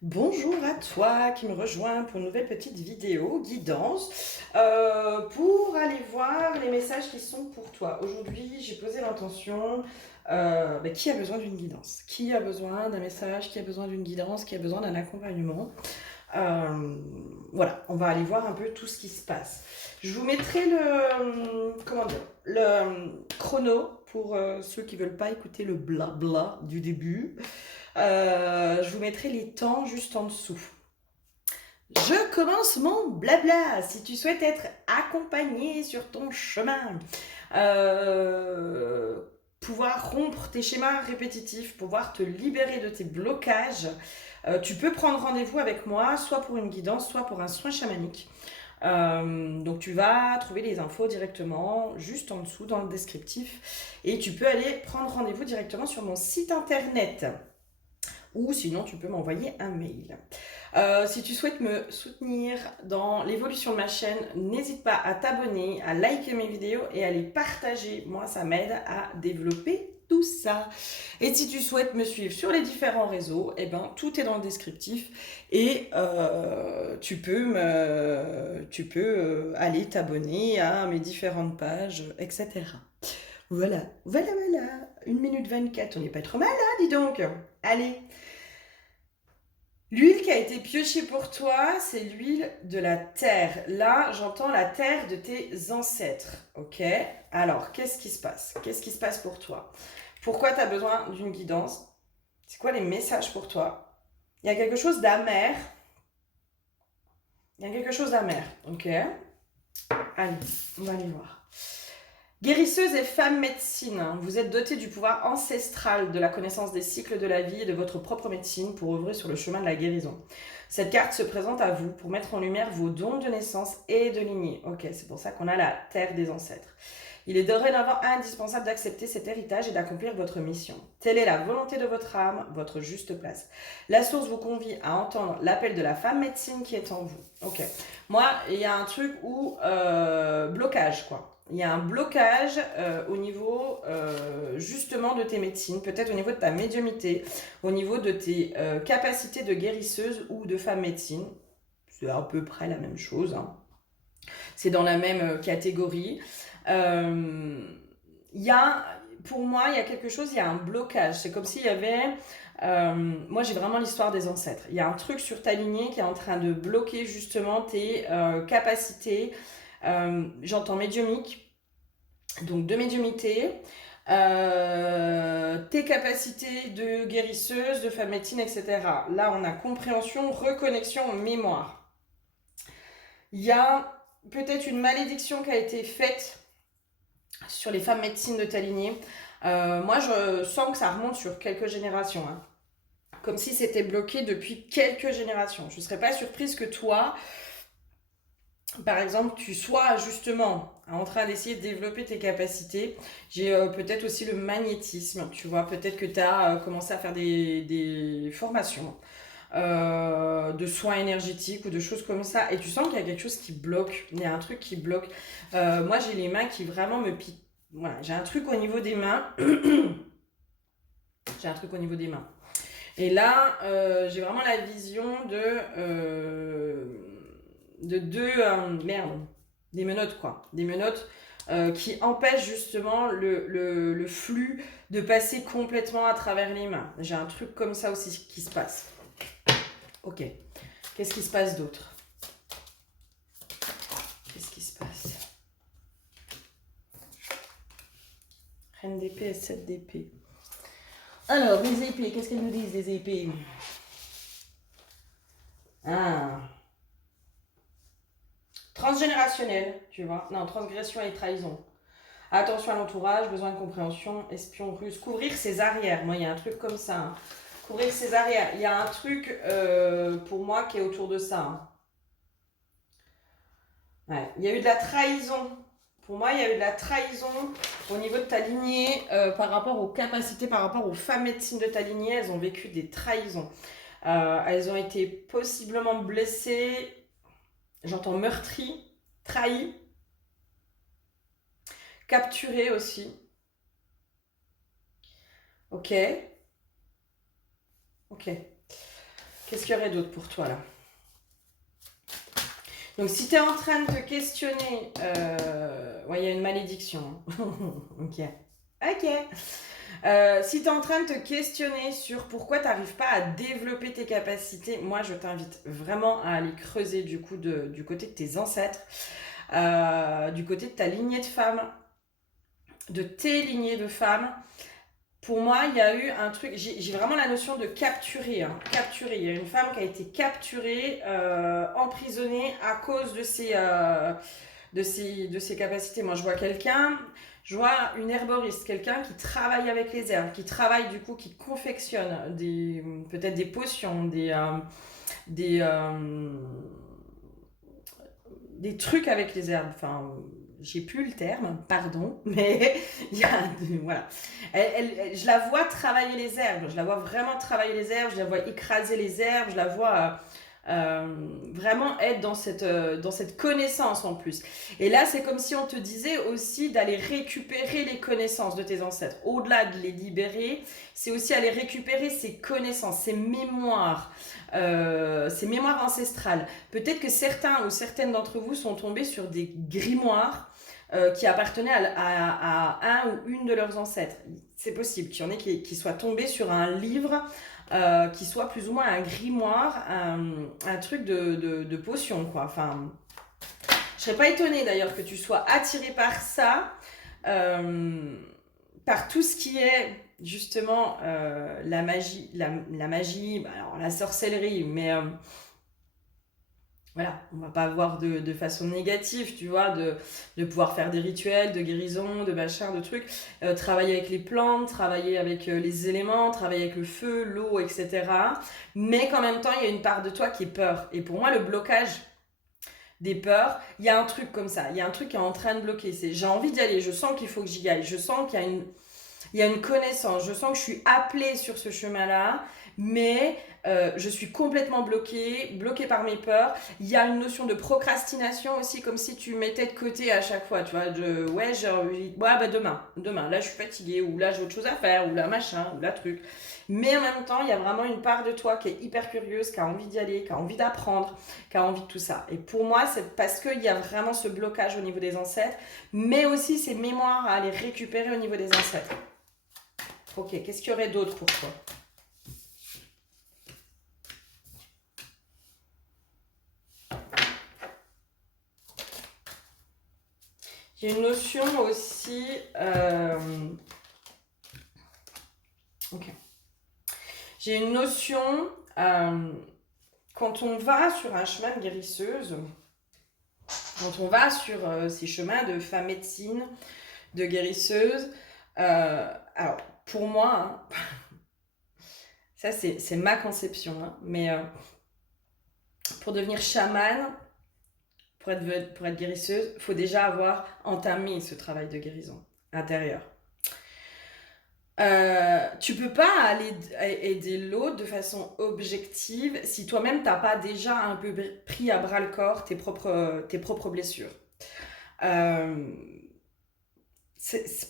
Bonjour à toi qui me rejoins pour une nouvelle petite vidéo guidance pour aller voir les messages qui sont pour toi. Aujourd'hui, j'ai posé l'intention, qui a besoin d'une guidance? Qui a besoin d'un message? Qui a besoin d'une guidance? Qui a besoin d'un accompagnement? Voilà, on va aller voir un peu tout ce qui se passe. Je vous mettrai le chrono pour ceux qui veulent pas écouter le blabla du début. Je vous mettrai les temps juste en dessous. Je commence mon blabla. Si tu souhaites être accompagné sur ton chemin, euh, pouvoir rompre tes schémas répétitifs, pouvoir te libérer de tes blocages, tu peux prendre rendez-vous avec moi, soit pour une guidance, soit pour un soin chamanique. Donc tu vas trouver les infos directement juste en dessous dans le descriptif et tu peux aller prendre rendez-vous directement sur mon site internet ou sinon tu peux m'envoyer un mail. Si tu souhaites me soutenir dans l'évolution de ma chaîne, n'hésite pas à t'abonner, à liker mes vidéos et à les partager. Moi, ça m'aide à développer tout ça. Et si tu souhaites me suivre sur les différents réseaux, eh ben, tout est dans le descriptif et tu peux aller t'abonner à mes différentes pages, etc. Voilà, voilà, voilà. 1 minute 24, on n'est pas trop mal là, dis donc. Allez, l'huile qui a été piochée pour toi, c'est l'huile de la terre. Là, j'entends la terre de tes ancêtres. Ok? Alors, qu'est-ce qui se passe? Qu'est-ce qui se passe pour toi? Pourquoi tu as besoin d'une guidance? C'est quoi les messages pour toi? Il y a quelque chose d'amer. Il y a quelque chose d'amer. Ok? Allez, on va aller voir. Guérisseuse et femme médecine, vous êtes dotée du pouvoir ancestral de la connaissance des cycles de la vie et de votre propre médecine pour œuvrer sur le chemin de la guérison. Cette carte se présente à vous pour mettre en lumière vos dons de naissance et de lignée. Ok, c'est pour ça qu'on a la terre des ancêtres. Il est dorénavant indispensable d'accepter cet héritage et d'accomplir votre mission. Telle est la volonté de votre âme, votre juste place. La source vous convie à entendre l'appel de la femme médecine qui est en vous. Ok. Moi, il y a un truc où blocage, quoi. Il y a un blocage au niveau justement de tes médecines, peut-être au niveau de ta médiumnité, au niveau de tes capacités de guérisseuse ou de femme médecine. C'est à peu près la même chose, hein. C'est dans la même catégorie. Euh, Il y a, pour moi, il y a quelque chose, il y a un blocage. C'est comme s'il y avait... moi, j'ai vraiment l'histoire des ancêtres. Il y a un truc sur ta lignée qui est en train de bloquer justement tes capacités. J'entends médiumique, donc de médiumité, tes capacités de guérisseuse, de femme médecine, etc. Là, on a compréhension, reconnexion, mémoire. Il y a peut-être une malédiction qui a été faite sur les femmes médecines de ta lignée. Moi, je sens que ça remonte sur quelques générations, hein. Comme si c'était bloqué depuis quelques générations. Je ne serais pas surprise que toi, par exemple, tu sois justement en train d'essayer de développer tes capacités. J'ai peut-être aussi le magnétisme, tu vois. Peut-être que tu as commencé à faire des formations de soins énergétiques ou de choses comme ça. Et tu sens qu'il y a quelque chose qui bloque. Il y a un truc qui bloque. Moi, j'ai les mains qui vraiment me piquent. Voilà, j'ai un truc au niveau des mains. J'ai un truc au niveau des mains. Et là, j'ai vraiment la vision de deux merde, des menottes quoi, des menottes qui empêchent justement le flux de passer complètement à travers les mains. J'ai un truc comme ça aussi qui se passe. Ok. Qu'est-ce qui se passe d'autre? Qu'est-ce qui se passe? Reine d'épée et 7 d'épée. Alors, les épées, qu'est-ce qu'elles nous disent, les épées? Ah. Transgénérationnel, tu vois. Non, transgression et trahison. Attention à l'entourage, besoin de compréhension, espion russe. Couvrir ses arrières. Moi, il y a un truc comme ça, hein. Couvrir ses arrières. Il y a un truc pour moi qui est autour de ça, hein. Ouais. Il y a eu de la trahison. Pour moi, il y a eu de la trahison au niveau de ta lignée par rapport aux capacités, par rapport aux femmes médecines de ta lignée. Elles ont vécu des trahisons. Elles ont été possiblement blessées. J'entends meurtries, trahies, capturées aussi. Ok. Ok. Qu'est-ce qu'il y aurait d'autre pour toi là? Donc si tu es en train de te questionner, ouais, il y a une malédiction. Ok. Ok. Si tu es en train de te questionner sur pourquoi tu n'arrives pas à développer tes capacités, moi je t'invite vraiment à aller creuser du coup du côté de tes ancêtres, du côté de ta lignée de femmes, de tes lignées de femmes. Pour moi, il y a eu un truc, j'ai vraiment la notion de capturer, hein, capturer. Il y a une femme qui a été capturée, emprisonnée à cause de ses capacités. Moi, je vois une herboriste, quelqu'un qui travaille avec les herbes, qui travaille du coup, qui confectionne peut-être des potions, des, des trucs avec les herbes. Enfin, j'ai plus le terme, pardon, mais il y a, voilà. Je la vois travailler les herbes, je la vois vraiment travailler les herbes, je la vois écraser les herbes, je la vois vraiment être dans cette connaissance en plus. Et là, c'est comme si on te disait aussi d'aller récupérer les connaissances de tes ancêtres. Au-delà de les libérer, c'est aussi aller récupérer ces connaissances, ces mémoires ancestrales. Peut-être que certains ou certaines d'entre vous sont tombés sur des grimoires qui appartenaient à un ou une de leurs ancêtres. C'est possible qu'il y en ait qui soient tombés sur un livre qui soit plus ou moins un grimoire, un truc de potion, quoi. Enfin, je serais pas étonnée d'ailleurs que tu sois attiré par ça, par tout ce qui est justement la magie, la magie, alors la sorcellerie, mais voilà, on va pas voir de façon négative, tu vois, de pouvoir faire des rituels, de guérison, de machin, de trucs, travailler avec les plantes, travailler avec les éléments, travailler avec le feu, l'eau, etc. Mais qu'en même temps, il y a une part de toi qui est peur. Et pour moi, le blocage des peurs, il y a un truc comme ça, il y a un truc qui est en train de bloquer. C'est j'ai envie d'y aller, je sens qu'il faut que j'y aille, je sens qu'il y a il y a une connaissance, je sens que je suis appelée sur ce chemin-là, mais je suis complètement bloquée par mes peurs. Il y a une notion de procrastination aussi, comme si tu mettais de côté à chaque fois, tu vois, ouais, bah demain, là je suis fatiguée, ou là j'ai autre chose à faire, ou là machin, ou là truc. Mais en même temps, il y a vraiment une part de toi qui est hyper curieuse, qui a envie d'y aller, qui a envie d'apprendre, qui a envie de tout ça. Et pour moi, c'est parce qu'il y a vraiment ce blocage au niveau des ancêtres, mais aussi ces mémoires à aller récupérer au niveau des ancêtres. Ok, qu'est-ce qu'il y aurait d'autre pour toi? J'ai une notion aussi... Ok. J'ai une notion... quand on va sur un chemin de guérisseuse, quand on va sur ces chemins de femme médecine, de guérisseuse, alors pour moi, hein, ça c'est ma conception, hein, mais pour devenir chamane, pour être guérisseuse, il faut déjà avoir entamé ce travail de guérison intérieure. Tu peux pas aller aider l'autre de façon objective si toi-même t'as pas déjà un peu pris à bras le corps tes propres blessures.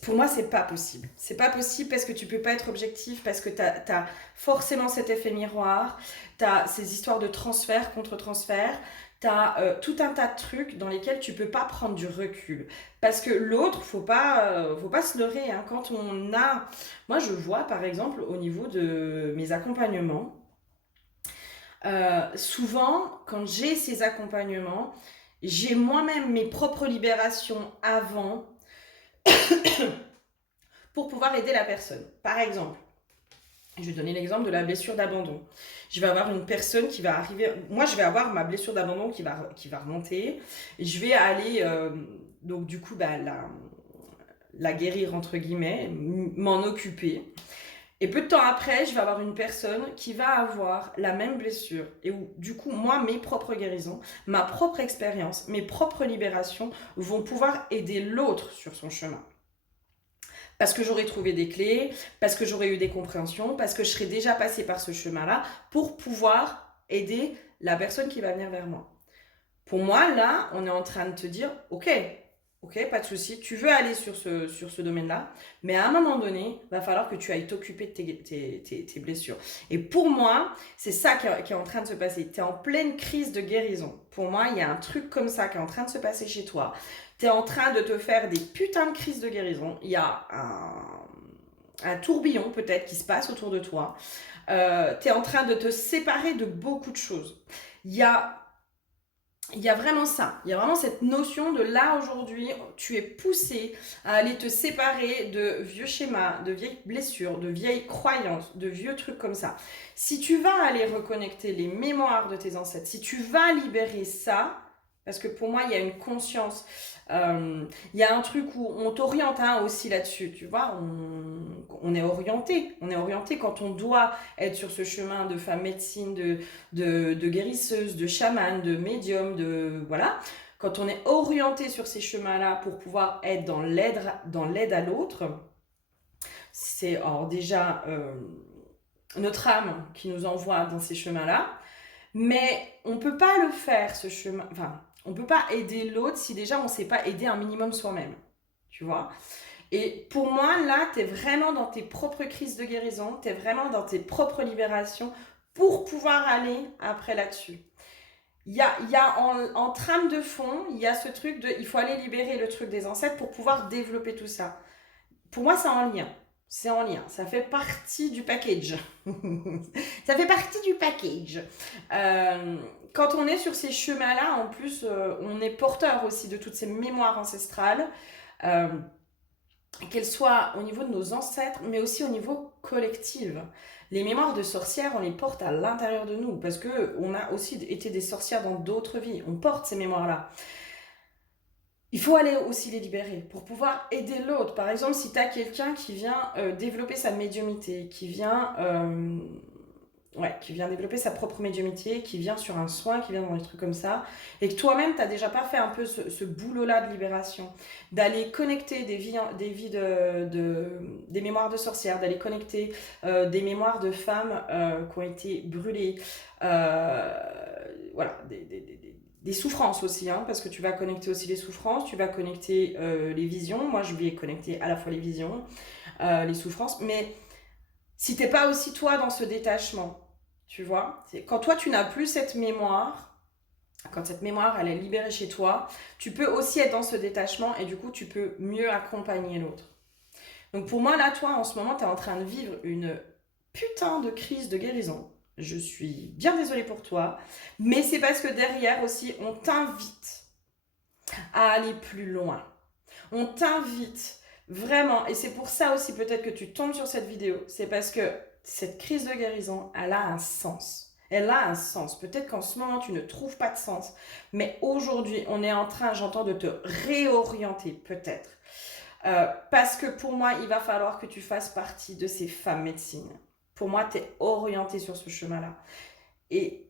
Pour moi, c'est pas possible. C'est pas possible parce que tu peux pas être objectif, parce que t'as forcément cet effet miroir, t'as ces histoires de transfert contre transfert, t'as tout un tas de trucs dans lesquels tu peux pas prendre du recul. Parce que l'autre, faut pas se leurrer, hein. Quand on a... Moi, je vois, par exemple, au niveau de mes accompagnements, souvent, quand j'ai ces accompagnements, j'ai moi-même mes propres libérations avant pour pouvoir aider la personne. Par exemple, je vais donner l'exemple de la blessure d'abandon. Je vais avoir une personne qui va arriver... Moi, je vais avoir ma blessure d'abandon qui va remonter. Je vais aller, donc du coup, la guérir, entre guillemets, m'en occuper. Et peu de temps après, je vais avoir une personne qui va avoir la même blessure. Et où, du coup, moi, mes propres guérisons, ma propre expérience, mes propres libérations vont pouvoir aider l'autre sur son chemin. Parce que j'aurais trouvé des clés, parce que j'aurais eu des compréhensions, parce que je serais déjà passée par ce chemin-là pour pouvoir aider la personne qui va venir vers moi. Pour moi, là, on est en train de te dire, ok, Ok, pas de souci. Tu veux aller sur ce domaine-là, mais à un moment donné, va falloir que tu ailles t'occuper de tes blessures. Et pour moi, c'est ça qui est en train de se passer. Tu es en pleine crise de guérison. Pour moi, il y a un truc comme ça qui est en train de se passer chez toi. Tu es en train de te faire des putains de crises de guérison. Il y a un tourbillon peut-être qui se passe autour de toi. Tu es en train de te séparer de beaucoup de choses. Il y a il y a vraiment ça, il y a vraiment cette notion de là aujourd'hui, tu es poussé à aller te séparer de vieux schémas, de vieilles blessures, de vieilles croyances, de vieux trucs comme ça. Si tu vas aller reconnecter les mémoires de tes ancêtres, si tu vas libérer ça, parce que pour moi il y a une conscience, il y a un truc où on t'oriente hein, aussi là-dessus, tu vois, on est orienté quand on doit être sur ce chemin de femme médecine, de guérisseuse, de chamane, de médium, de voilà. Quand on est orienté sur ces chemins-là pour pouvoir être dans l'aide à l'autre, c'est alors déjà notre âme qui nous envoie dans ces chemins-là, mais on peut pas le faire ce chemin. Enfin, on peut pas aider l'autre si déjà on sait pas aider un minimum soi-même, tu vois. Et pour moi, là, tu es vraiment dans tes propres crises de guérison, tu es vraiment dans tes propres libérations pour pouvoir aller après là-dessus. Il y a en trame de fond, il y a ce truc de il faut aller libérer le truc des ancêtres pour pouvoir développer tout ça. Pour moi, c'est en lien. C'est en lien. Ça fait partie du package. Ça fait partie du package. Quand on est sur ces chemins-là, en plus, on est porteur aussi de toutes ces mémoires ancestrales. Euh, Qu'elles soient au niveau de nos ancêtres, mais aussi au niveau collectif. Les mémoires de sorcières, on les porte à l'intérieur de nous, parce que on a aussi été des sorcières dans d'autres vies. On porte ces mémoires-là. Il faut aller aussi les libérer pour pouvoir aider l'autre. Par exemple, si tu as quelqu'un qui vient développer sa médiumnité, qui vient développer sa propre médiumnité, qui vient sur un soin, qui vient dans des trucs comme ça, et que toi-même, tu n'as déjà pas fait un peu ce boulot-là de libération, d'aller connecter des mémoires de sorcières, d'aller connecter des mémoires de femmes qui ont été brûlées, voilà, des souffrances aussi, hein, parce que tu vas connecter aussi les souffrances, tu vas connecter les visions. Moi, je vais connecter à la fois les visions, les souffrances, mais si t'es pas aussi toi dans ce détachement, tu vois, c'est quand toi tu n'as plus cette mémoire, quand cette mémoire elle est libérée chez toi, tu peux aussi être dans ce détachement et du coup tu peux mieux accompagner l'autre. Donc pour moi là, toi en ce moment tu es en train de vivre une putain de crise de guérison. Je suis bien désolée pour toi, mais c'est parce que derrière aussi on t'invite à aller plus loin. On t'invite vraiment, et c'est pour ça aussi peut-être que tu tombes sur cette vidéo, c'est parce que cette crise de guérison, elle a un sens. Elle a un sens. Peut-être qu'en ce moment, tu ne trouves pas de sens, mais aujourd'hui, on est en train, j'entends, de te réorienter, peut-être. Parce que pour moi, il va falloir que tu fasses partie de ces femmes médecines. Pour moi, tu es orienté sur ce chemin-là. Et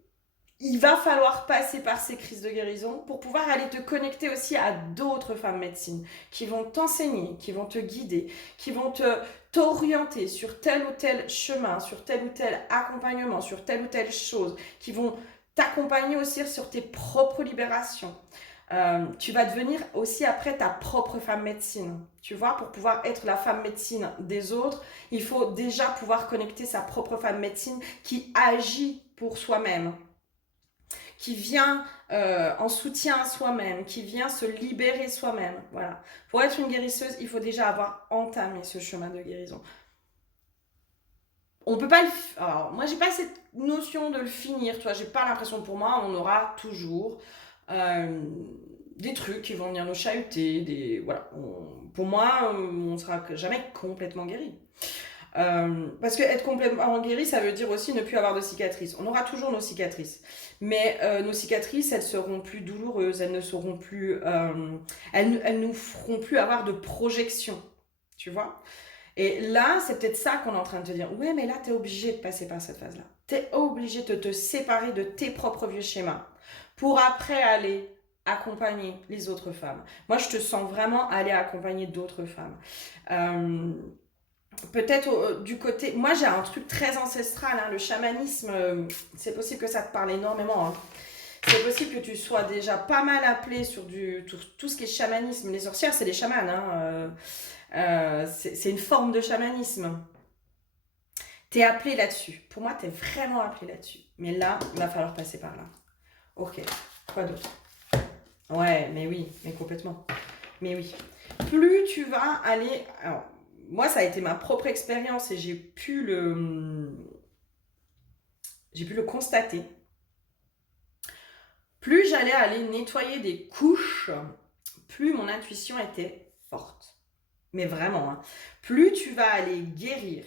il va falloir passer par ces crises de guérison pour pouvoir aller te connecter aussi à d'autres femmes médecines qui vont t'enseigner, qui vont te guider, qui vont t'orienter sur tel ou tel chemin, sur tel ou tel accompagnement, sur telle ou telle chose, qui vont t'accompagner aussi sur tes propres libérations. Tu vas devenir aussi après ta propre femme médecine. Tu vois, pour pouvoir être la femme médecine des autres, il faut déjà pouvoir connecter sa propre femme médecine qui agit pour soi-même, qui vient en soutien à soi-même, qui vient se libérer soi-même. Voilà. Pour être une guérisseuse, il faut déjà avoir entamé ce chemin de guérison. On peut pas le... Alors, moi, j'ai pas cette notion de le finir, tu vois. J'ai pas l'impression, pour moi, on aura toujours des trucs qui vont venir nous chahuter, Voilà. Pour moi, on sera jamais complètement guéri. Parce que être complètement guéri, ça veut dire aussi ne plus avoir de cicatrices. On aura toujours nos cicatrices, mais nos cicatrices, elles seront plus douloureuses, elles ne seront plus, elles nous feront plus avoir de projection, tu vois. Et là, c'est peut-être ça qu'on est en train de te dire. Ouais, mais là, t'es obligé de passer par cette phase-là. T'es obligé de te séparer de tes propres vieux schémas pour après aller accompagner les autres femmes. Moi, je te sens vraiment aller accompagner d'autres femmes. Peut-être du côté... Moi, j'ai un truc très ancestral, hein, le chamanisme, c'est possible que ça te parle énormément. Hein. c'est possible que tu sois déjà pas mal appelé sur tout ce qui est chamanisme. Les sorcières, c'est des chamans, hein. C'est une forme de chamanisme. T'es appelé là-dessus. Pour moi, t'es vraiment appelé là-dessus. Mais là, il va falloir passer par là. Ok, quoi d'autre? Ouais, mais oui, mais complètement. Mais oui. Plus tu vas aller... Alors, moi, ça a été ma propre expérience et j'ai pu le constater. Plus j'allais aller nettoyer des couches, plus mon intuition était forte. Mais vraiment, hein. Plus tu vas aller guérir,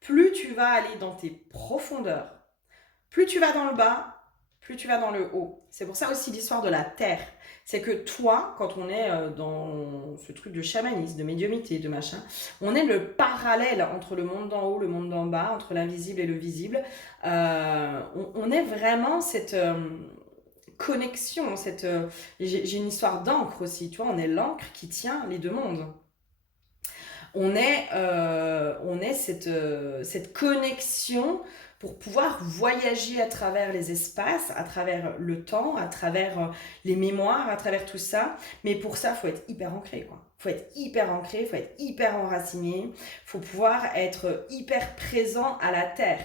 plus tu vas aller dans tes profondeurs, plus tu vas dans le bas, plus tu vas dans le haut. C'est pour ça aussi l'histoire de la terre. C'est que toi, quand on est dans ce truc de chamanisme, de médiumnité, de machin, on est le parallèle entre le monde d'en haut, le monde d'en bas, entre l'invisible et le visible. On est vraiment cette connexion, j'ai une histoire d'encre aussi, tu vois, on est l'encre qui tient les deux mondes. On est cette connexion pour pouvoir voyager à travers les espaces, à travers le temps, à travers les mémoires, à travers tout ça. Mais pour ça, il faut être hyper ancré, quoi. Il faut être hyper ancré, il faut être hyper enraciné, il faut pouvoir être hyper présent à la terre.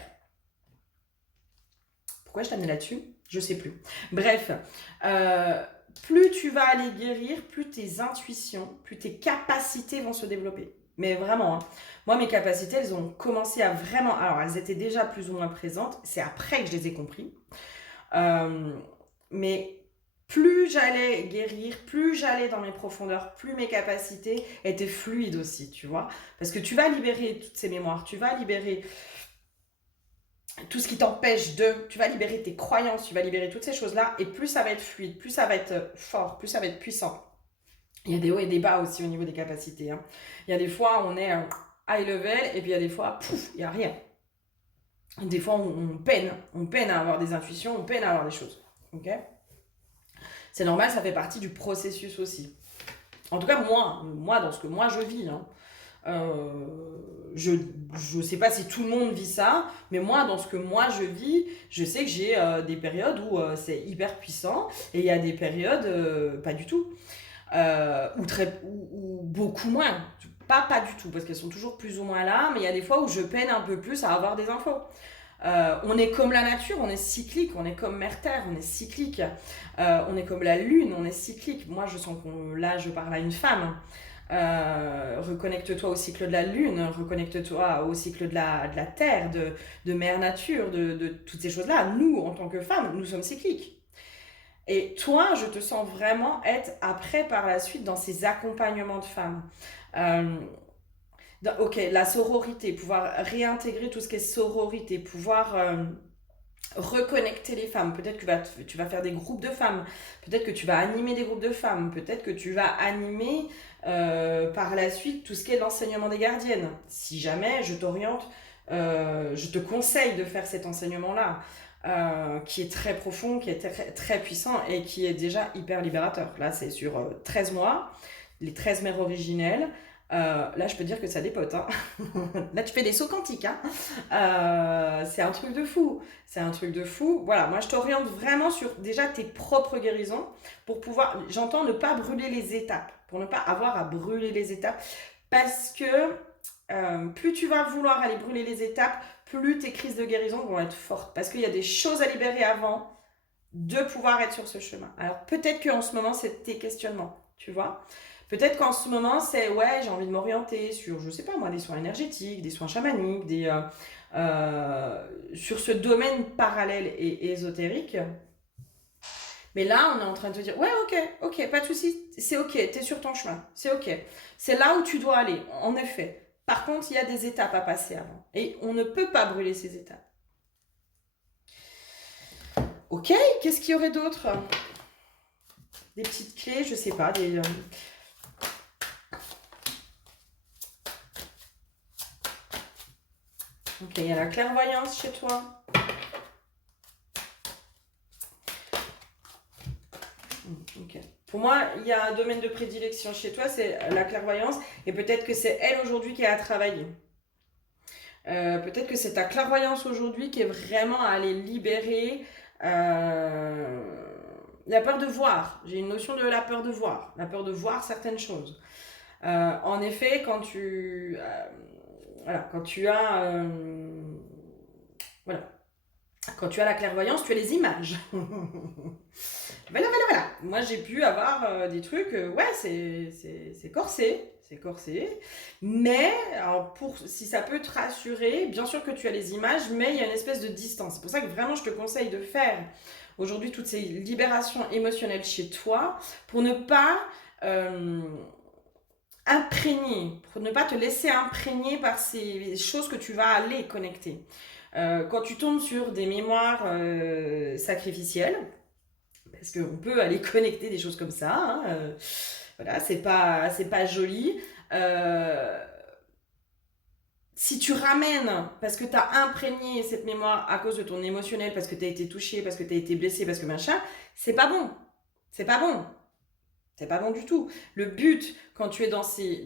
Pourquoi je t'amène là-dessus? Je sais plus. Bref, plus tu vas aller guérir, plus tes intuitions, plus tes capacités vont se développer. Mais vraiment, hein. Moi, mes capacités, elles ont commencé à vraiment... Alors, elles étaient déjà plus ou moins présentes. C'est après que je les ai compris. Mais plus j'allais guérir, plus j'allais dans mes profondeurs, plus mes capacités étaient fluides aussi, tu vois. Parce que tu vas libérer toutes ces mémoires, tu vas libérer tout ce qui t'empêche tu vas libérer tes croyances, tu vas libérer toutes ces choses-là, et plus ça va être fluide, plus ça va être fort, plus ça va être puissant. Il y a des hauts et des bas aussi au niveau des capacités, hein. Il y a des fois, on est high level, et puis il y a des fois, pouf, il n'y a rien. Des fois, on peine à avoir des intuitions, on peine à avoir des choses. Ok? C'est normal, ça fait partie du processus aussi. En tout cas, moi dans ce que moi je vis, hein. Je ne sais pas si tout le monde vit ça, mais moi, dans ce que moi je vis, je sais que j'ai des périodes où c'est hyper puissant, et il y a des périodes pas du tout, ou beaucoup moins. Pas du tout, parce qu'elles sont toujours plus ou moins là, mais il y a des fois où je peine un peu plus à avoir des infos. On est comme la nature, on est cyclique, on est comme Mère-Terre, on est cyclique, on est comme la Lune, on est cyclique. Moi, je sens que là, je parle à une femme. Reconnecte-toi au cycle de la Lune, reconnecte-toi au cycle de la Terre, de Mère Nature, de toutes ces choses-là. Nous, en tant que femmes, nous sommes cycliques. Et toi, je te sens vraiment être après, par la suite, dans ces accompagnements de femmes. Ok, la sororité, pouvoir réintégrer tout ce qui est sororité, pouvoir reconnecter les femmes. Peut-être que tu vas faire des groupes de femmes, peut-être que tu vas animer des groupes de femmes, peut-être que tu vas animer par la suite tout ce qui est l'enseignement des gardiennes. Si jamais je t'oriente, je te conseille de faire cet enseignement-là, qui est très profond, qui est très, très puissant et qui est déjà hyper libérateur. Là, c'est sur 13 mois, les 13 mères originelles. Là, je peux dire que ça dépote, hein. Là, tu fais des sauts quantiques, hein. C'est un truc de fou. C'est un truc de fou. Voilà, moi, je t'oriente vraiment sur déjà tes propres guérisons pour pouvoir, j'entends, ne pas brûler les étapes, pour ne pas avoir à brûler les étapes. Parce que plus tu vas vouloir aller brûler les étapes, plus tes crises de guérison vont être fortes. Parce qu'il y a des choses à libérer avant de pouvoir être sur ce chemin. Alors, peut-être qu'en ce moment, c'est tes questionnements, tu vois. Peut-être qu'en ce moment, c'est ouais, j'ai envie de m'orienter sur, je sais pas moi, des soins énergétiques, des soins chamaniques, sur ce domaine parallèle et ésotérique. Mais là, on est en train de te dire, ouais, ok, pas de souci, c'est ok, t'es sur ton chemin, c'est ok. C'est là où tu dois aller, en effet. Par contre, il y a des étapes à passer avant. Et on ne peut pas brûler ces étapes. Ok, qu'est-ce qu'il y aurait d'autre? Des petites clés, je sais pas, Ok, il y a la clairvoyance chez toi. Ok. Pour moi, il y a un domaine de prédilection chez toi, c'est la clairvoyance. Et peut-être que c'est elle aujourd'hui qui a à travailler. Peut-être que c'est ta clairvoyance aujourd'hui qui est vraiment à aller libérer la peur de voir. J'ai une notion de la peur de voir certaines choses. En effet, voilà, voilà, quand tu as la clairvoyance, tu as les images. Voilà. Moi, j'ai pu avoir des trucs, ouais, c'est corsé, c'est corsé. Mais, alors, si ça peut te rassurer, bien sûr que tu as les images, mais il y a une espèce de distance. C'est pour ça que vraiment, je te conseille de faire aujourd'hui toutes ces libérations émotionnelles chez toi pour ne pas pour ne pas te laisser imprégner par ces choses que tu vas aller connecter. Quand tu tombes sur des mémoires sacrificielles, parce qu'on peut aller connecter des choses comme ça, hein, voilà, c'est pas joli. Si tu ramènes, parce que tu as imprégné cette mémoire à cause de ton émotionnel, parce que tu as été touché, parce que tu as été blessé, parce que machin, c'est pas bon. C'est pas bon. C'est pas bon du tout. Le but, quand tu es dans ces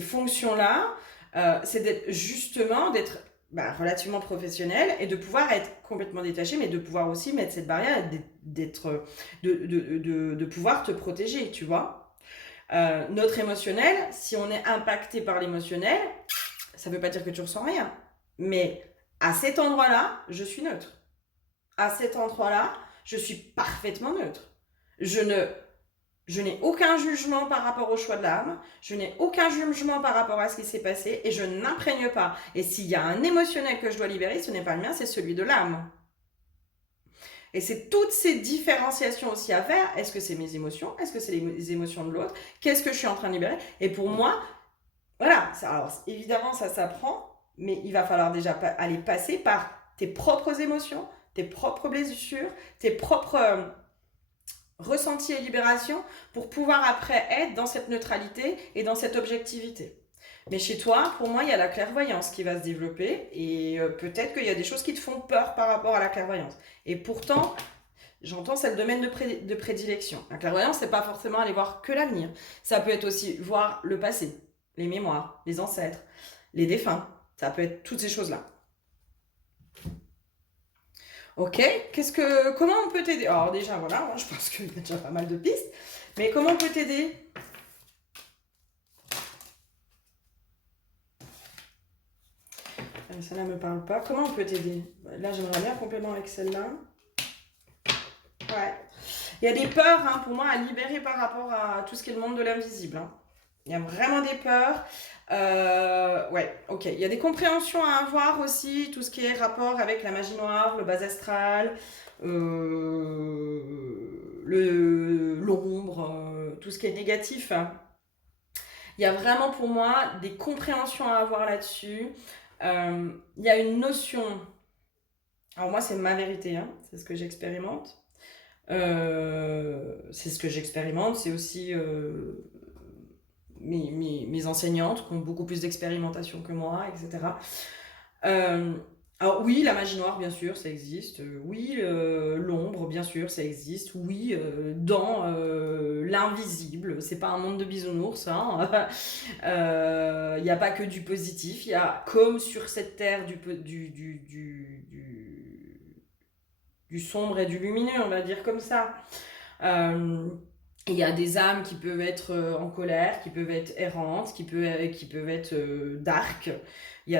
fonctions-là, c'est d'être relativement professionnel et de pouvoir être complètement détaché, mais de pouvoir aussi mettre cette barrière, de pouvoir te protéger, tu vois. Notre émotionnel, si on est impacté par l'émotionnel, ça veut pas dire que tu ressens rien. Mais à cet endroit-là, je suis neutre. À cet endroit-là, je suis parfaitement neutre. Je n'ai aucun jugement par rapport au choix de l'âme, je n'ai aucun jugement par rapport à ce qui s'est passé et je n'imprègne pas. Et s'il y a un émotionnel que je dois libérer, ce n'est pas le mien, c'est celui de l'âme. Et c'est toutes ces différenciations aussi à faire. Est-ce que c'est mes émotions? Est-ce que c'est les émotions de l'autre? Qu'est-ce que je suis en train de libérer? Et pour moi, voilà, alors évidemment ça s'apprend, mais il va falloir déjà aller passer par tes propres émotions, tes propres blessures, tes propres ressenti et libération pour pouvoir après être dans cette neutralité et dans cette objectivité. Mais chez toi, pour moi, il y a la clairvoyance qui va se développer et peut-être qu'il y a des choses qui te font peur par rapport à la clairvoyance. Et pourtant, j'entends, c'est le domaine de prédilection. La clairvoyance, c'est pas forcément aller voir que l'avenir. Ça peut être aussi voir le passé, les mémoires, les ancêtres, les défunts. Ça peut être toutes ces choses-là. Ok, comment on peut t'aider? Alors déjà, voilà, je pense qu'il y a déjà pas mal de pistes. Mais comment on peut t'aider? Celle-là ne me parle pas. Comment on peut t'aider? Là, j'aimerais bien un complément avec celle-là. Ouais. Il y a des peurs, hein, pour moi, à libérer par rapport à tout ce qui est le monde de l'invisible. Hein. Il y a vraiment des peurs. Ouais, ok. Il y a des compréhensions à avoir aussi, tout ce qui est rapport avec la magie noire, le bas astral, l'ombre, tout ce qui est négatif. Hein. Il y a vraiment pour moi des compréhensions à avoir là-dessus. Il y a une notion. Alors moi, c'est ma vérité, hein, c'est ce que j'expérimente. C'est ce que j'expérimente, c'est aussi mes enseignantes qui ont beaucoup plus d'expérimentation que moi, etc. Alors oui, la magie noire, bien sûr, ça existe. Oui, l'ombre, bien sûr, ça existe. Oui, dans l'invisible, c'est pas un monde de bisounours. Hein. Il n'y a pas que du positif. Il y a, comme sur cette terre, du sombre et du lumineux, on va dire comme ça. Il y a des âmes qui peuvent être en colère, qui peuvent être errantes, qui peuvent être dark. Il y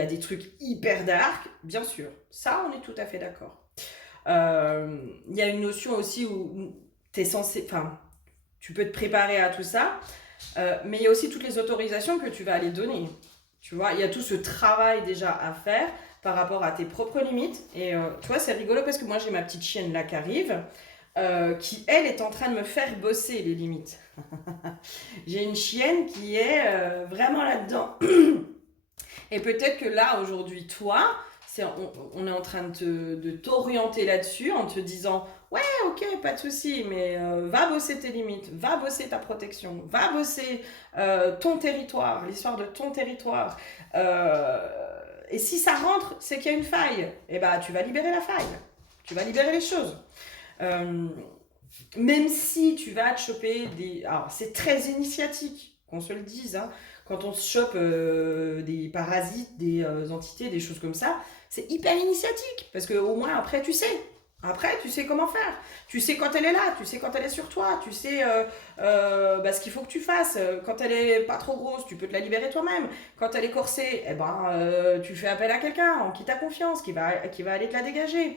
a des trucs hyper dark, bien sûr. Ça, on est tout à fait d'accord. Il y a une notion aussi où t'es censé, enfin, tu peux te préparer à tout ça, mais il y a aussi toutes les autorisations que tu vas aller donner. Tu vois, il y a tout ce travail déjà à faire par rapport à tes propres limites. Et tu vois, c'est rigolo parce que moi, j'ai ma petite chienne là qui arrive. Qui, elle, est en train de me faire bosser les limites. J'ai une chienne qui est vraiment là-dedans. Et peut-être que là, aujourd'hui, toi, on est en train de t'orienter là-dessus en te disant « Ouais, ok, pas de souci, mais va bosser tes limites, va bosser ta protection, va bosser ton territoire, l'histoire de ton territoire. Et si ça rentre, c'est qu'il y a une faille. Et bah, tu vas libérer la faille. Tu vas libérer les choses. » Même si tu vas te choper des... Alors, c'est très initiatique, qu'on se le dise. Hein. Quand on se chope des parasites, des entités, des choses comme ça, c'est hyper initiatique. Parce qu'au moins, après, tu sais. Après, tu sais comment faire. Tu sais quand elle est là, tu sais quand elle est sur toi, tu sais ce qu'il faut que tu fasses. Quand elle est pas trop grosse, tu peux te la libérer toi-même. Quand elle est corsée, eh ben, tu fais appel à quelqu'un en qui t'as confiance, qui va aller te la dégager.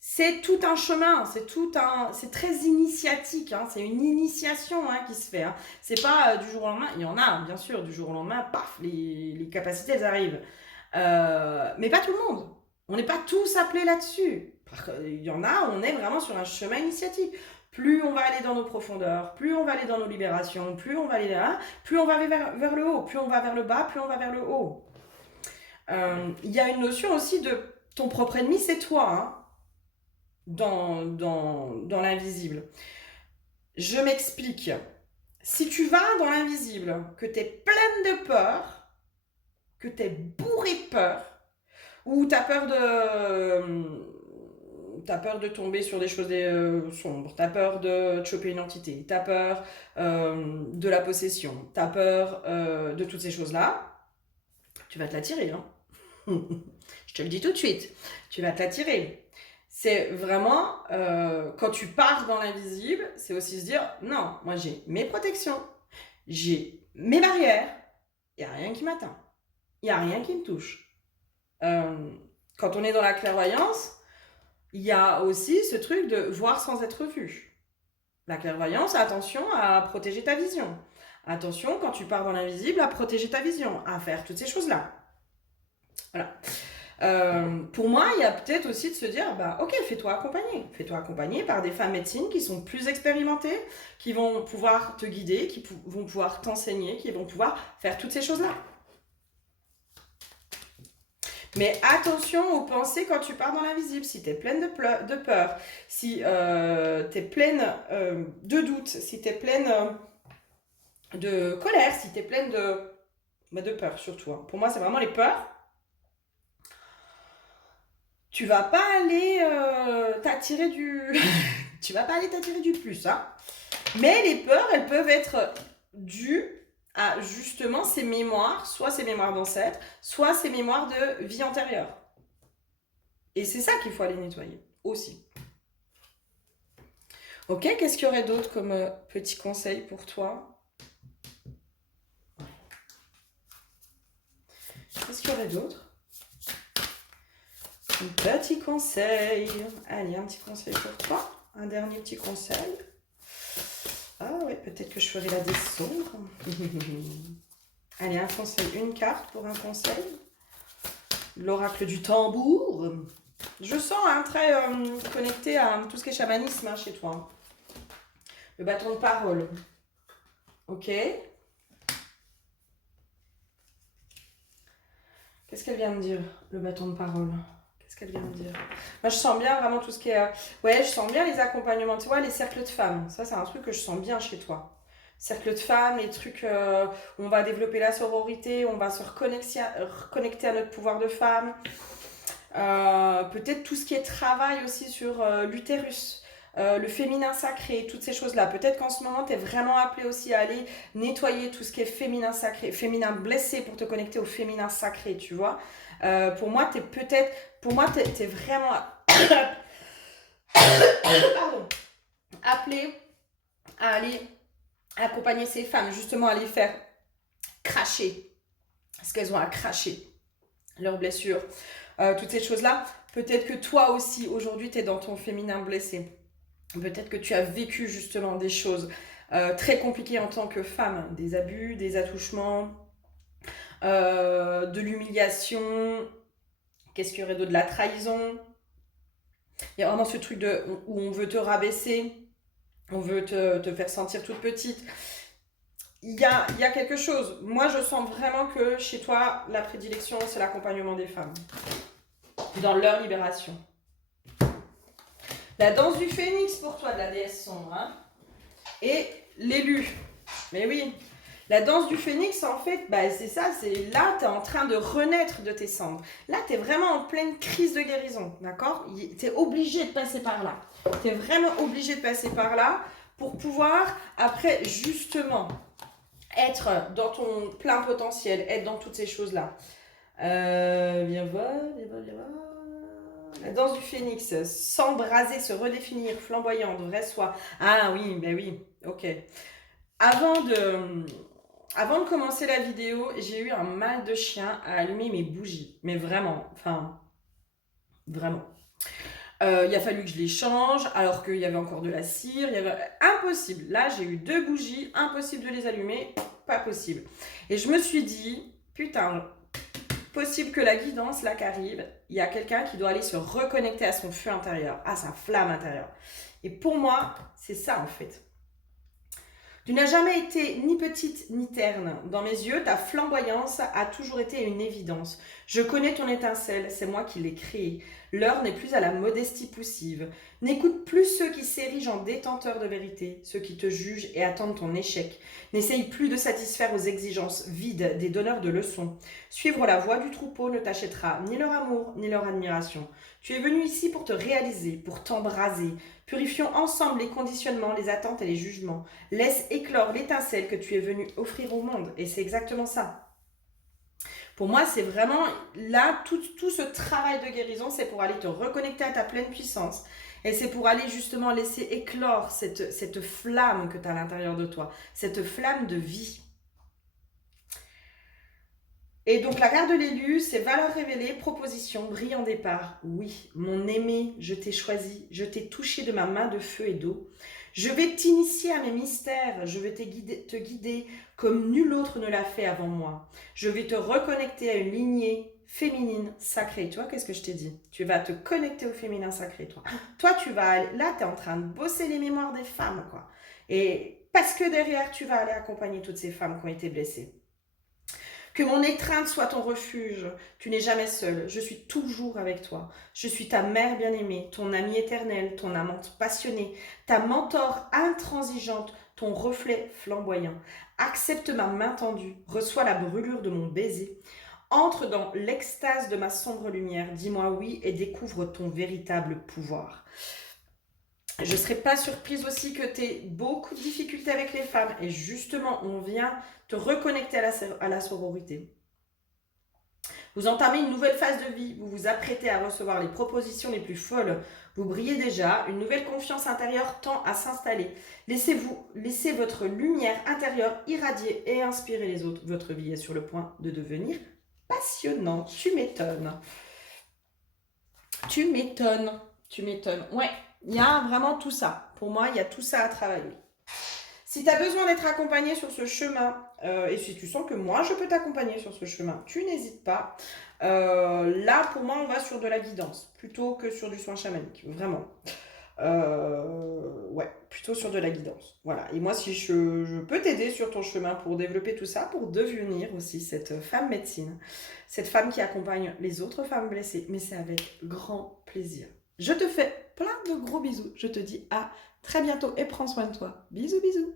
C'est tout un chemin, c'est très initiatique, hein, c'est une initiation hein, qui se fait. Hein. C'est pas du jour au lendemain, il y en a bien sûr, du jour au lendemain, paf, les capacités elles arrivent. Mais pas tout le monde. On n'est pas tous appelés là-dessus. Il y en a, on est vraiment sur un chemin initiatique. Plus on va aller dans nos profondeurs, plus on va aller dans nos libérations, plus on va aller là, plus on va aller vers le haut, plus on va vers le bas, plus on va vers le haut. Il y a une notion aussi de ton propre ennemi, c'est toi, hein, dans l'invisible. Je m'explique. Si tu vas dans l'invisible, que tu es pleine de peur, que tu es bourré de peur, ou tu as peur de tomber sur des choses sombres, tu as peur de choper une entité, tu as peur de la possession, tu as peur de toutes ces choses-là, tu vas te l'attirer. Hein. Je te le dis tout de suite, tu vas te l'attirer. C'est vraiment, quand tu pars dans l'invisible, c'est aussi se dire, non, moi j'ai mes protections, j'ai mes barrières, il n'y a rien qui m'atteint, il n'y a rien qui me touche. Quand on est dans la clairvoyance, il y a aussi ce truc de voir sans être vu. La clairvoyance, attention à protéger ta vision. Attention, quand tu pars dans l'invisible, à protéger ta vision, à faire toutes ces choses-là. Voilà. Pour moi, il y a peut-être aussi de se dire, bah ok, fais-toi accompagner. Fais-toi accompagner par des femmes médecines qui sont plus expérimentées, qui vont pouvoir te guider, qui vont pouvoir t'enseigner, qui vont pouvoir faire toutes ces choses-là. Mais attention aux pensées quand tu pars dans l'invisible. Si tu es pleine de peur, si tu es pleine de doute, si tu es pleine de colère, si tu es pleine de peur surtout. Hein. Pour moi, c'est vraiment les peurs. Tu vas pas aller t'attirer du... tu vas pas aller t'attirer du plus. Hein. Mais les peurs, elles peuvent être dues à justement ces mémoires, soit ces mémoires d'ancêtres, soit ces mémoires de vie antérieure. Et c'est ça qu'il faut aller nettoyer aussi. Ok, qu'est-ce qu'il y aurait d'autre comme petit conseil pour toi? Qu'est-ce qu'il y aurait d'autre? Un petit conseil. Allez, un petit conseil pour toi. Un dernier petit conseil. Ah ouais, peut-être que je ferai la descendre. Allez, un conseil, une carte pour un conseil. L'oracle du tambour. Je sens hein, très connecté à tout ce qui est chamanisme hein, chez toi. Le bâton de parole. Ok. Qu'est-ce qu'elle vient de dire, le bâton de parole? Qu'est-ce qu'elle vient de dire? Moi, je sens bien vraiment tout ce qui est... Ouais, je sens bien les accompagnements, tu vois, les cercles de femmes. Ça, c'est un truc que je sens bien chez toi. Cercle de femmes, les trucs où on va développer la sororité, on va se reconnecter à notre pouvoir de femme. Peut-être tout ce qui est travail aussi sur l'utérus. Le féminin sacré, toutes ces choses-là. Peut-être qu'en ce moment, tu es vraiment appelé aussi à aller nettoyer tout ce qui est féminin sacré, féminin blessé pour te connecter au féminin sacré, tu vois. Pour moi, tu es vraiment pardon, appelé à aller accompagner ces femmes, justement à les faire cracher ce qu'elles ont à cracher, leurs blessures, toutes ces choses-là. Peut-être que toi aussi, aujourd'hui, tu es dans ton féminin blessé. Peut-être que tu as vécu justement des choses très compliquées en tant que femme, des abus, des attouchements, de l'humiliation, qu'est-ce qu'il y aurait d'autre, de la trahison. Il y a vraiment ce truc où on veut te rabaisser, on veut te faire sentir toute petite. Il y a quelque chose. Moi, je sens vraiment que chez toi, la prédilection, c'est l'accompagnement des femmes dans leur libération. La danse du phénix pour toi, de la déesse sombre. Hein, et l'élu. Mais oui, la danse du phénix, en fait, bah, c'est ça, c'est là, tu es en train de renaître de tes cendres. Là, tu es vraiment en pleine crise de guérison, d'accord? Tu es obligé de passer par là. Tu es vraiment obligé de passer par là pour pouvoir, après, justement, être dans ton plein potentiel, être dans toutes ces choses-là. Viens voir. La danse du phénix, s'embraser, se redéfinir, flamboyante, vraie soi. Ah oui, ben oui, ok. Avant de, avant de commencer la vidéo, j'ai eu un mal de chien à allumer mes bougies. Mais vraiment, enfin, vraiment. Il a fallu que je les change alors qu'il y avait encore de la cire. Impossible. Là, j'ai eu 2 bougies, impossible de les allumer, pas possible. Et je me suis dit, putain, possible que la guidance, là, qu'arrive, il y a quelqu'un qui doit aller se reconnecter à son feu intérieur, à sa flamme intérieure. Et pour moi, c'est ça en fait. Tu n'as jamais été ni petite ni terne. Dans mes yeux, ta flamboyance a toujours été une évidence. Je connais ton étincelle, c'est moi qui l'ai créée. L'heure n'est plus à la modestie poussive. N'écoute plus ceux qui s'érigent en détenteurs de vérité, ceux qui te jugent et attendent ton échec. N'essaye plus de satisfaire aux exigences vides des donneurs de leçons. Suivre la voie du troupeau ne t'achètera ni leur amour ni leur admiration. Tu es venu ici pour te réaliser, pour t'embraser. Purifions ensemble les conditionnements, les attentes et les jugements. Laisse éclore l'étincelle que tu es venu offrir au monde. Et c'est exactement ça. Pour moi, c'est vraiment là, tout ce travail de guérison, c'est pour aller te reconnecter à ta pleine puissance. Et c'est pour aller justement laisser éclore cette flamme que tu as à l'intérieur de toi, cette flamme de vie. Et donc la carte de l'élu, c'est valeur révélée, proposition, brillant départ. Oui, mon aimé, je t'ai choisi, je t'ai touché de ma main de feu et d'eau. Je vais t'initier à mes mystères, je vais te guider comme nul autre ne l'a fait avant moi. Je vais te reconnecter à une lignée féminine sacrée. Tu vois, qu'est-ce que je t'ai dit? Tu vas te connecter au féminin sacré, toi. Toi, tu vas aller, là, tu es en train de bosser les mémoires des femmes, quoi. Et parce que derrière, tu vas aller accompagner toutes ces femmes qui ont été blessées. Que mon étreinte soit ton refuge. Tu n'es jamais seule. Je suis toujours avec toi. Je suis ta mère bien-aimée, ton amie éternelle, ton amante passionnée, ta mentor intransigeante, ton reflet flamboyant. Accepte ma main tendue. Reçois la brûlure de mon baiser. Entre dans l'extase de ma sombre lumière. Dis-moi oui et découvre ton véritable pouvoir. Je ne serais pas surprise aussi que tu aies beaucoup de difficultés avec les femmes. Et justement, on vient te reconnecter à la sororité. Vous entamez une nouvelle phase de vie. Vous vous apprêtez à recevoir les propositions les plus folles. Vous brillez déjà. Une nouvelle confiance intérieure tend à s'installer. Laissez votre lumière intérieure irradier et inspirer les autres. Votre vie est sur le point de devenir passionnante. Tu m'étonnes. Tu m'étonnes. Tu m'étonnes. Ouais. Il y a vraiment tout ça. Pour moi, il y a tout ça à travailler. Si tu as besoin d'être accompagné sur ce chemin, et si tu sens que moi, je peux t'accompagner sur ce chemin, tu n'hésites pas. Là, pour moi, on va sur de la guidance, plutôt que sur du soin chamanique. Vraiment. Ouais, plutôt sur de la guidance. Voilà. Et moi, si je peux t'aider sur ton chemin pour développer tout ça, pour devenir aussi cette femme médecine, cette femme qui accompagne les autres femmes blessées, mais c'est avec grand plaisir. Je te fais plein de gros bisous. Je te dis à très bientôt et prends soin de toi. Bisous, bisous.